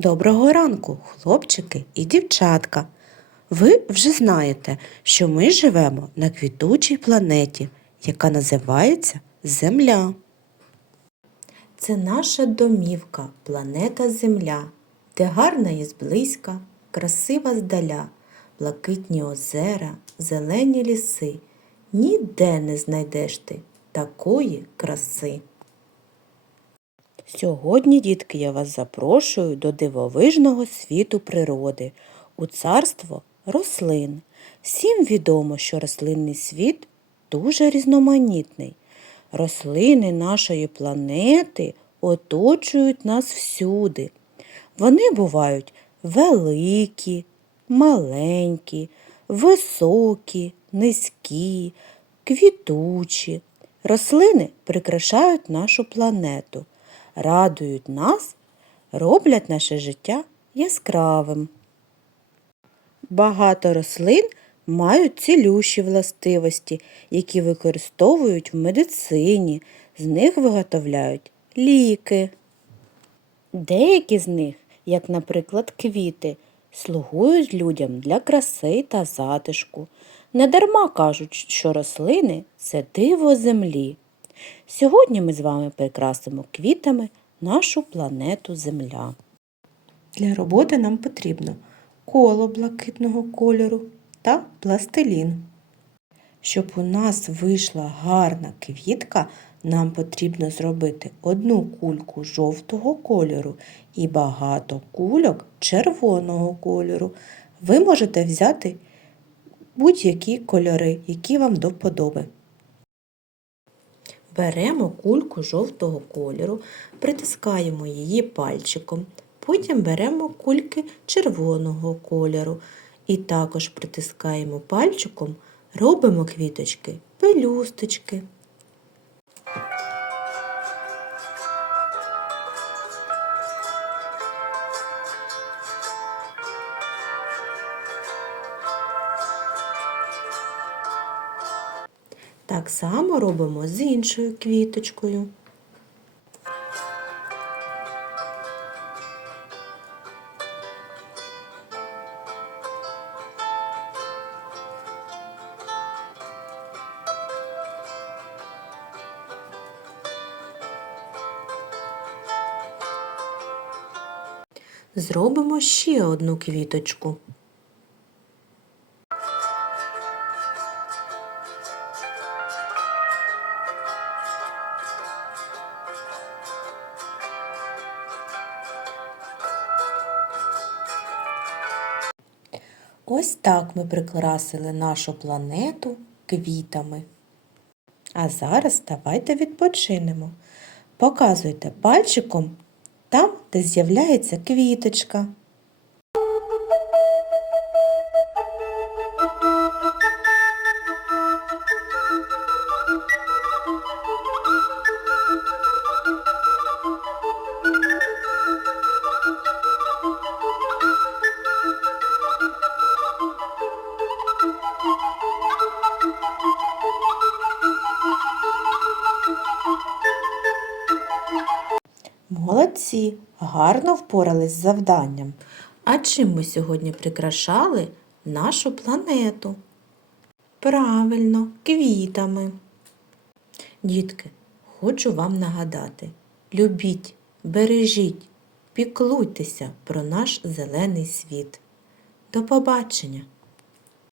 Доброго ранку, хлопчики і дівчатка. Ви вже знаєте, що ми живемо на квітучій планеті, яка називається Земля. Це наша домівка, планета Земля, де гарна і зблизька, красива здаля, блакитні озера, зелені ліси. Ніде не знайдеш ти такої краси. Сьогодні, дітки, я вас запрошую до дивовижного світу природи, у царство рослин. Всім відомо, що рослинний світ дуже різноманітний. Рослини нашої планети оточують нас всюди. Вони бувають великі, маленькі, високі, низькі, квітучі. Рослини прикрашають нашу планету, радують нас, роблять наше життя яскравим. Багато рослин мають цілющі властивості, які використовують в медицині. З них виготовляють ліки. Деякі з них, як, наприклад, квіти, слугують людям для краси та затишку. Недарма кажуть, що рослини це диво землі. Сьогодні ми з вами прикрасимо квітами нашу планету Земля. Для роботи нам потрібно коло блакитного кольору та пластилін. Щоб у нас вийшла гарна квітка, нам потрібно зробити одну кульку жовтого кольору і багато кульок червоного кольору. Ви можете взяти будь-які кольори, які вам до вподоби. Беремо кульку жовтого кольору, притискаємо її пальчиком. Потім беремо кульки червоного кольору і також притискаємо пальчиком, робимо квіточки, пелюсточки. Так само робимо з іншою квіточкою. Зробимо ще одну квіточку. Ось так ми прикрасили нашу планету квітами. А зараз давайте відпочинемо. Показуйте пальчиком там, де з'являється квіточка. Молодці, гарно впорались з завданням. А чим ми сьогодні прикрашали нашу планету? Правильно, квітами. Дітки, хочу вам нагадати: любіть, бережіть, піклуйтеся про наш зелений світ. До побачення!